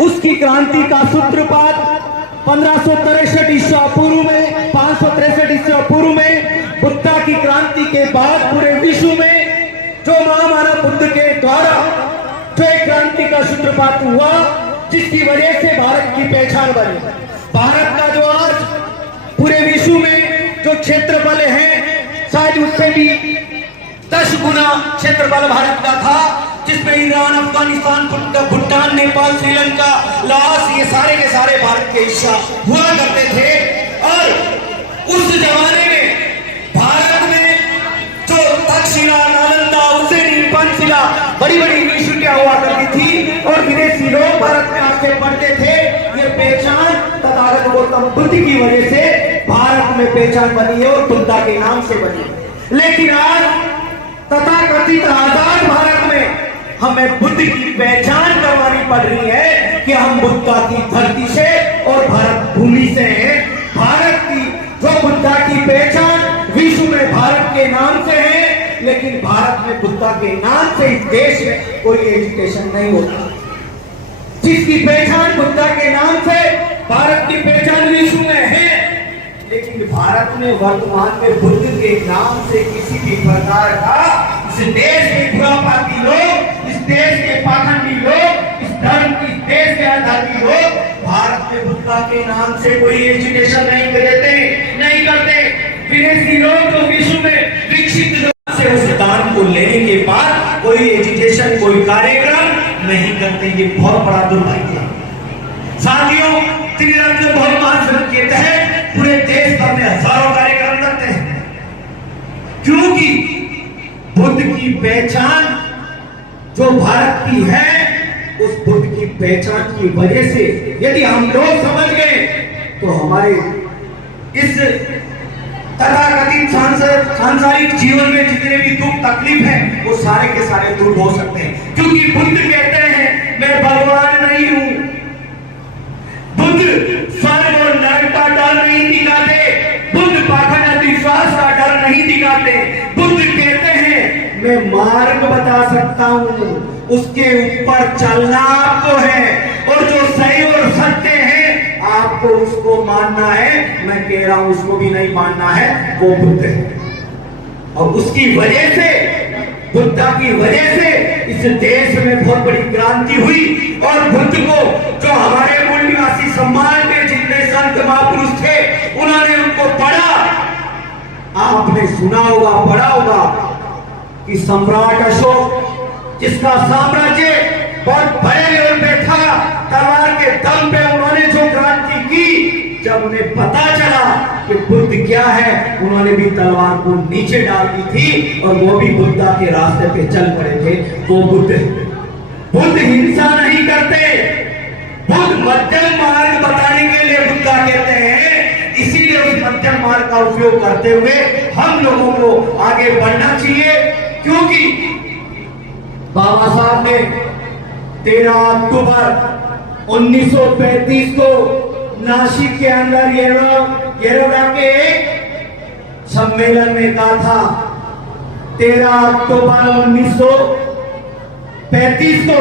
उसकी क्रांति का सूत्रपात 1563 ईस्वी पूर्व में 563 ईस्वी पूर्व में बुद्ध की क्रांति के बाद पूरे विश्व में जो महामानव बुद्ध के द्वारा जो एक क्रांति का सूत्रपात हुआ, जिसकी वजह से भारत की पहचान बनी। भारत का जो आज पूरे विश्व में जो क्षेत्रफल है, शायद उससे भी 10 गुना क्षेत्रफल भारत का था, जिसमें ईरान, अफगानिस्तान, भूटान, नेपाल, श्रीलंका, लाओस, ये सारे के सारे भारत के हिस्सा हुआ करते थे। और उस जमाने में भारत में जो तक्षशिला, नालंदा, उज्जैन, पंचशिला बड़ी बड़ी यूनिवर्सिटियां हुआ करती थी और विदेशी लोग भारत में आके पढ़ते थे। ये पहचान तथागत गौतम बुद्ध की वजह से भारत में पहचान बनी है और बुद्धा के नाम से बनी। लेकिन आज तथाकथित आजाद भारत में हमें बुद्ध की पहचान करवानी पड़ रही है कि हम बुद्ध की धरती से और भारत भूमि से हैं। भारत की जो बुद्ध की पहचान विश्व में भारत के नाम से है, लेकिन भारत में बुद्ध के नाम से इस देश में कोई एजुकेशन नहीं होता। जिसकी पहचान बुद्ध के नाम से भारत की पहचान विश्व में है, लेकिन भारत में वर्तमान में बुद्ध के नाम से किसी भी प्रकार का इस देश के खुरापाती लोग, इस देश के पाखंडी लोग, इस धर्म की देश के आधारी लोग भारत में बुद्ध के नाम से कोई एजुकेशन नहीं करते। विदेशी लोग तो विश्व में विकसित से उस दान को लेने के बाद कोई एजुकेशन, कोई कार्यक्रम नहीं करते। ये बहुत बड़ा दुर्भाग्य है। साथियों, त्रिरत्न बहुत महान के तहत पूरे देश भर में हजारों कार्यक्रम करते हैं, क्योंकि बुद्ध की पहचान जो भारत की है, उस बुद्ध की पहचान की वजह से यदि हम लोग समझ गए तो हमारे इस तथाकथित सांसारिक जीवन में जितने भी दुख तकलीफ है वो सारे के सारे दूर हो सकते हैं। क्योंकि बुद्ध कहते हैं मैं भगवान नहीं हूं। बुद्ध स्वर्ग और नरक का डर नहीं दिखाते। बुद्ध पाखंड विश्वास का डर नहीं दिखाते। बुद्ध कहते हैं मैं मार्ग बता सकता हूं, उसके ऊपर चलना आपको है, और जो सही और सत्य है आपको उसको मानना है। मैं कह रहा हूं उसको भी नहीं मानना है, वो बुद्ध है। और उसकी वजह से, बुद्ध की वजह से इस देश में बहुत बड़ी क्रांति हुई। और बुद्ध को जो हमारे मूल निवासी समाज में जितने संत महापुरुष थे, उन्होंने उनको पढ़ा। आपने सुना होगा, पढ़ा होगा कि सम्राट अशोक, जिसका साम्राज्य बहुत बड़े लेवल पे था, तलवार के दम पे उन्होंने जो क्रांति की, जब उन्हें पता चला कि बुद्ध क्या है, उन्होंने भी तलवार को नीचे डाल दी थी और वो भी बुद्ध के रास्ते पे चल पड़े थे। वो बुद्ध हिंसा नहीं करते। बुद्ध मध्यम मार्ग बताने के लिए बुद्ध कहते हैं। इसीलिए उस मध्यम मार्ग का उपयोग करते हुए हम लोगों को आगे बढ़ना चाहिए, क्योंकि बाबा साहब ने 13 अक्टूबर 1935 को नासिक के अंदर येरोडा के एक सम्मेलन में कहा था। 13 अक्टूबर 1935 को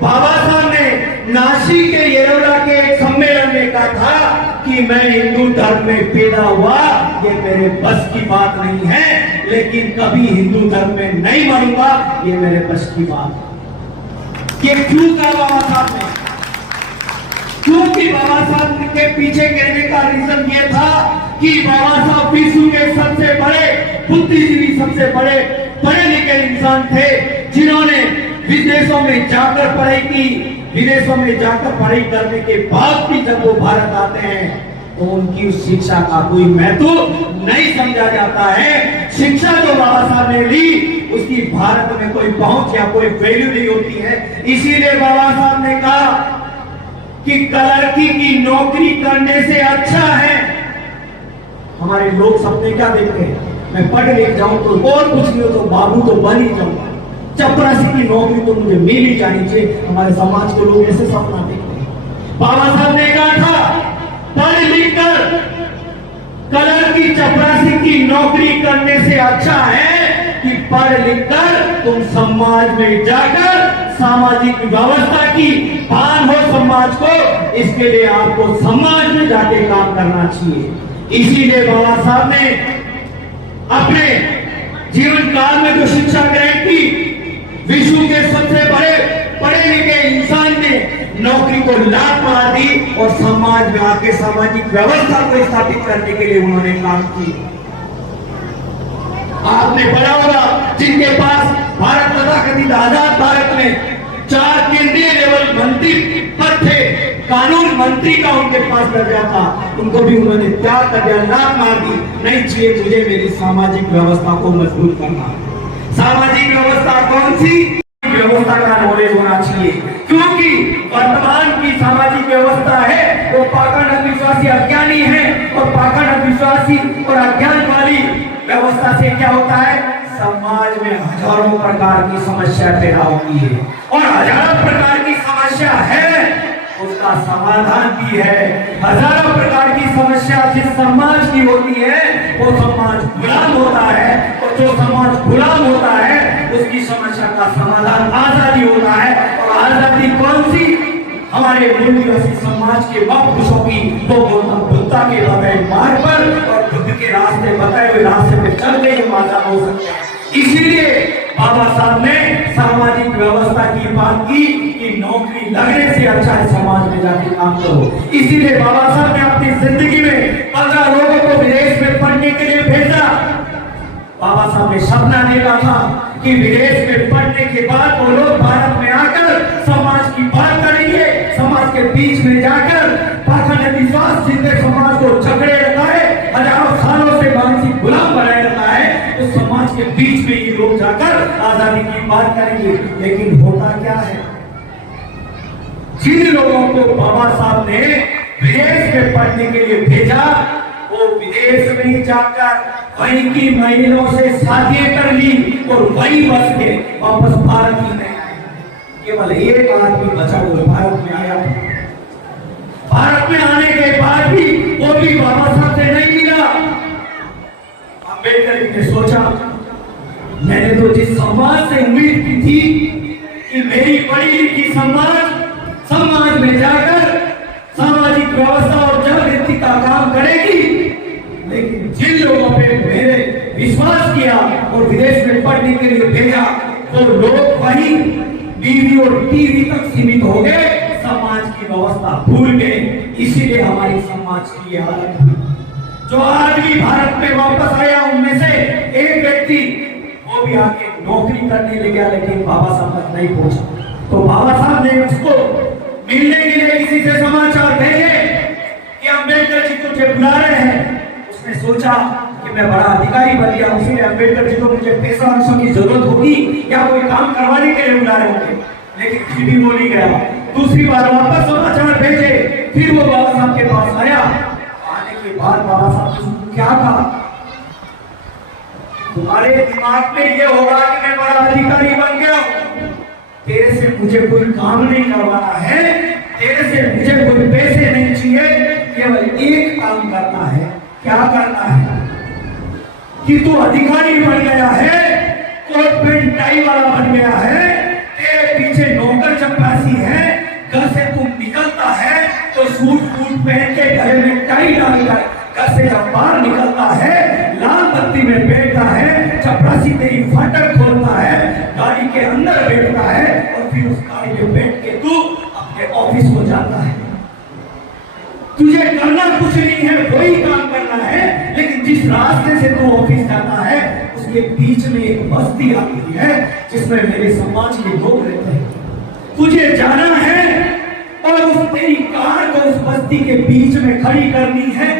बाबा साहब ने नासिक के येरोडा के एक सम्मेलन में कहा था कि मैं हिंदू धर्म में पैदा हुआ, ये मेरे बस की बात नहीं है, लेकिन कभी हिंदू धर्म में नहीं मरूंगा, ये मेरे बस की बात है। ये क्यों कहा बाबा साहब ने? क्योंकि बाबा साहब के पीछे कहने का रीजन ये था कि बाबा साहब विश्व के सबसे बड़े बुद्धिजीवी, सबसे बड़े पढ़े लिखे इंसान थे, जिन्होंने विदेशों में जाकर पढ़ाई की। विदेशों में जाकर पढ़ाई करने के बाद भी जब वो भारत आते हैं तो उनकी उस शिक्षा का कोई महत्व नहीं समझा जाता है। शिक्षा जो बाबा साहब ने ली, उसकी भारत में कोई पहुंच या कोई वैल्यू नहीं होती है। इसीलिए बाबा साहब ने कहा कि क्लर्की की नौकरी करने से अच्छा है। हमारे लोग सपने क्या देखते हैं, मैं पढ़ लिख जाऊं तो और कुछ नहीं हो तो बाबू तो बन ही जाऊंगा, चपरासी की नौकरी तो मुझे मिल ही जानी चाहिए। हमारे समाज के लोग ऐसे सपना देखते हैं। बाबा साहब ने कहा था पढ़ लिख कर क्लर्की, चपरासी की नौकरी करने से अच्छा है कि पढ़ लिख कर तुम समाज में जाकर सामाजिक व्यवस्था की भान हो समाज को, इसके लिए आपको समाज में जाके काम करना चाहिए। इसीलिए बाबा साहब ने अपने जीवन काल में जो शिक्षा ग्रहण की, विश्व के सबसे बड़े पढ़े लिखे इंसान ने नौकरी को लात मार दी और समाज में आके सामाजिक व्यवस्था को स्थापित करने के लिए उन्होंने काम किया। आपने पढ़ा होगा, जिनके पास भारत तथा कथित आजाद भारत में 4 केंद्रीय लेवल मंत्री पद थे, कानून मंत्री का उनके पास दर्जा था, उनको भी उन्होंने त्याग कर दिया, लात मार दी। नहीं चाहिए मुझे मेरी सामाजिक व्यवस्था को मजबूत करना। सामाजिक व्यवस्था कौन सी? व्यवस्था का नॉलेज होना चाहिए, क्योंकि वर्तमान की सामाजिक व्यवस्था है वो पाखंड अंधविश्वासी अज्ञानी है, और पाखंड अंधविश्वासी और अज्ञान वाली व्यवस्था से क्या होता है, समाज में हजारों प्रकार की समस्या पैदा होती है, और हजारों प्रकार की समस्या है उसका समाधान भी है। हजारों प्रकार की समस्या जिस समाज की होती है वो समाज गुलाम होता है, और जो समाज गुलाम होता है उसकी समस्या का समाधान आजादी होता है। और आजादी कौन सी? हमारे मूलनिवासी समाज के महापुरुषों की, तो गौतम बुद्ध के बताए मार्ग पर और बुद्ध के रास्ते बताए हुए रास्ते पे चल के ये आजाद हो सकते हैं। इसीलिए बाबा साहब ने सामाजिक व्यवस्था की बात की कि नौकरी लगने से अच्छा है समाज में जाके काम करो। इसीलिए बाबा साहब ने अपनी जिंदगी में 15 लोगों को विदेश में पढ़ने के लिए भेजा। बाबा साहब ने सपना देखा था कि विदेश में पढ़ने के बाद वो लोग भारत में आकर समाज की बात करेंगे, समाज के बीच में जाकर पाखंड अंधविश्वास जिनके समाज को झगड़े रखा है, हजारों सालों से मानसिक गुलाम बनाए रखा है, तो समाज के बीच में ये लोग जाकर आजादी की बात करेंगे। लेकिन होता क्या है, जिन लोगों को बाबा साहब ने विदेश में पढ़ने के लिए भेजा वो विदेश में जाकर वहीं की महिलाओं से शादियां कर ली और वहीं बस के वापस भारत ही नहीं आए। केवल एक आदमी बचा वो भारत में आया। भारत में आने के बाद भी वो भी बाबा साहब से नहीं मिला। अम्बेडकर ने सोचा, मैंने तो जिस समाज से उम्मीद की थी कि मेरी पढ़ी लिखी समाज में जाकर सामाजिक व्यवस्था और जागृति का काम करेगी, लेकिन जिन लोगों पे मैंने विश्वास किया और विदेश में पढ़ने के लिए भेजा वो लोग वहीं बीवी और टीवी तक सीमित हो गए, समाज की व्यवस्था भूल गए। इसीलिए हमारी समाज की हालत हुई। जो आदमी भारत में वापस आया उनमें से एक व्यक्ति वो भी आके नौकरी करने ले गया, लेकिन बाबा साहब तक नहीं पहुंचा। तो बाबा साहब ने उसको मिलने के लिए किसी से समाचार भेजे कि अम्बेडकर जी तुझे बुला रहे हैं। उसने सोचा कि मैं बड़ा अधिकारी बन गया, उसी अम्बेडकर जी को मुझे पैसा वैसा की जरूरत होगी या कोई काम करवाने के लिए बुला रहे होंगे, लेकिन फिर भी वो नहीं गया। दूसरी बार वापस समाचार भेजे, फिर वो बाबा साहब के पास आया। आने के बाद बाबा साहब ने क्या कहा, तुम्हारे दिमाग में ये होगा कि मैं बड़ा अधिकारी बन गया, तेरे से मुझे कोई काम नहीं करवाना है, तेरे से मुझे कोई पैसे नहीं चाहिए, केवल एक काम करना है। क्या करना है कि तू अधिकारी बन गया है, कोट पैंट टाई वाला बन गया है, तेरे पीछे नौकर चपरासी है, घर से तुम निकलता है तो सूट बूट पहन के गले में टाई डालकर घर से जब बाहर निकलता है लाल बत्ती में बैठता है, चपरासी तेरी फाटक खोलता है, गाड़ी के अंदर बैठता है और फिर उस गाड़ी में बैठ के तू अपने ऑफिस को जाता है। तुझे करना कुछ नहीं है, वही काम करना है, लेकिन जिस रास्ते से तू ऑफिस जाता है उसके बीच में एक बस्ती आती है जिसमें मेरे समाज के लोग रहते हैं। तुझे जाना है और उस तेरी कार को उस बस्ती के बीच में खड़ी करनी है।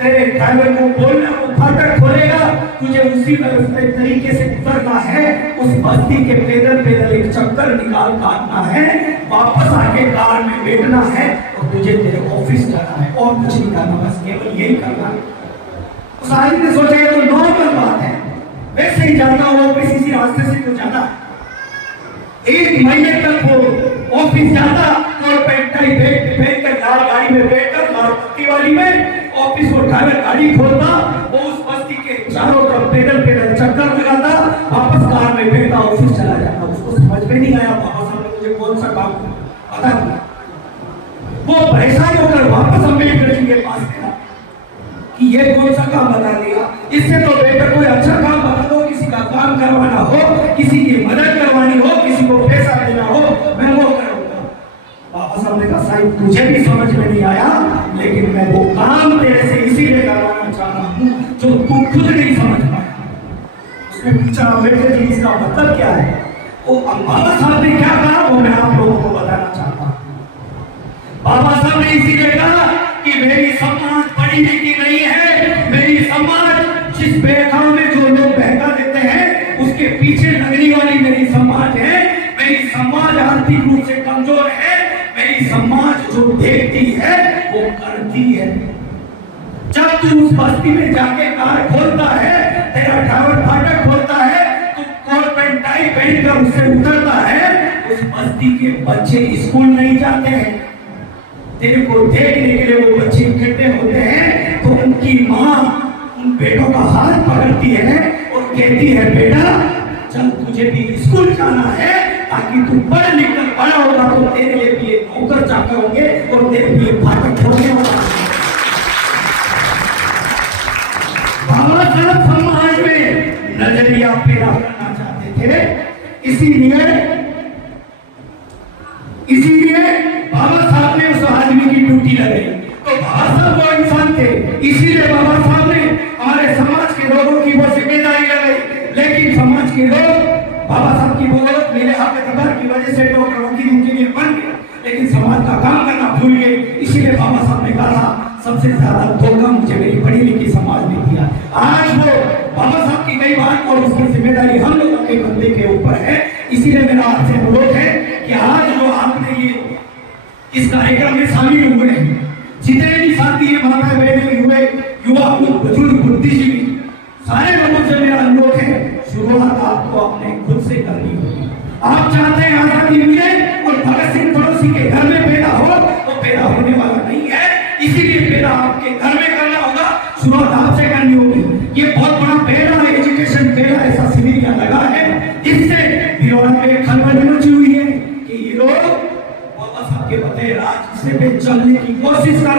तेरे ड्राइवर को बोलना, वो फाटक खोलेगा, तुझे उसी तरीके से उतरना है, उस बस्ती के पैदल पैदल एक चक्कर निकाल काटना है, वापस आके कार में बैठना है और तुझे तेरे ऑफिस जाना है और कुछ नहीं करना, बस केवल यही करना है। उस आदमी ने सोचा ये तो नॉर्मल बात है, वैसे ही जाता हुआ किसी रास्ते से तो जाता। एक महीने तक वो ऑफिस जाता और पेंटाई बैठ कर लाल गाड़ी में बैठकर लाल बत्ती वाली में ऑफिस को ड्राइवर गाड़ी खोलता, वो उस बस्ती के चारों तरफ पैदल पैदल चक्कर लगाता, वो परेशान होकर वापस अम्बेडकर जी के पास गया कि ये कौन सा काम बता दिया, इससे तो बेटर कोई अच्छा काम बता दो, किसी का काम करवाना हो, किसी की मदद करवानी हो, किसी को पैसा देना हो, मैं वो करूंगा। बाबा साहब ने कहा साहिब तुझे भी समझ में नहीं आया, लेकिन मैं वो काम तेरे से इसीलिए करवाना चाह रहा हूँ जो तू खुद नहीं समझ पाया। उसने पूछा अम्बेडकर जी इसका मतलब क्या है? वो बाबा साहब ने क्या कहा वो मैं आप लोगों को बताना चाहता हूँ। बाबा साहब ने इसीलिए कहा कि मेरी समाज पढ़ी लिखी नहीं है, मेरी समाज जिस बहकाव में जो लोग बहका देते हैं उसके पीछे लगने वाली मेरी समाज है, मेरी समाज आर्थिक रूप से कमजोर है, मेरी समाज जो देखती है वो करती है। जब तू उस बस्ती में जाके कार खोलता है, तेरा ड्राइवर फाटक खोलता है, तू कोट पैंट टाई पहनकर उससे उतरता है, उस बस्ती के बच्चे स्कूल नहीं जाते हैं, तेरे को देखने के लिए वो बच्चे इकट्ठे होते हैं, तो उनकी माँ उन बेटों का हाथ पकड़ती है और कहती है बेटा चल तुझे भी स्कूल जाना है ताकि तू पढ़ लिख कर बड़ा होगा तो तेरे लिए भी नौकर चाकर होंगे और तेरे लिए फाटक होने वाला। बाबा साहब समाज में नजरिया पैदा करना चाहते थे, इसीलिए बाबा साहब ने उस आदमी की ड्यूटी लगाई। तो बाबा साहब वो इंसान थे, इसीलिए बाबा साहब ने हमारे समाज के लोगों की वो जिम्मेदारी लगाई। लेकिन समाज के लोग बाबा साहब की बदौलत मेरे हक अधिकार की वजह से डॉक्टर वकील इंजीनियर बन गए, लेकिन समाज का काम करना भूल गए। इसीलिए बाबा साहब ने कहा सबसे ज्यादा धोखा मुझे मेरी पढ़ी लिखी समाज ने दिया। आज वो बाबा साहब की कई बात और उसकी जिम्मेदारी हम लोगों के बंदे के ऊपर है। इसीलिए मेरा आपसे अनुरोध है कि आज जो आपने ये इस कार्यक्रम में शामिल हुए हैं, जितने भी साथी माता बहनें हुए, युवा बुजुर्ग बुद्धिजीवी, सारे लोगों से मेरा अनुरोध है शुरुआत आपको अपने खुद से करनी होगी। आप चाहते हैं आजादी मिले और भगत सिंह पड़ोसी के घर में पैदा हो तो पैदा होने वाला नहीं है, इसीलिए पैदा आपके घर में करना होगा, शुरुआत आपसे करनी होगी। ये बहुत बड़ा पहला एजुकेशन पहला ऐसा शिविर यहाँ लगा है जिससे भिलवाड़ा में खलबली मची हुई है कि ये लोग बाबा साहब के बताए रास्ते पे चलने की कोशिश कर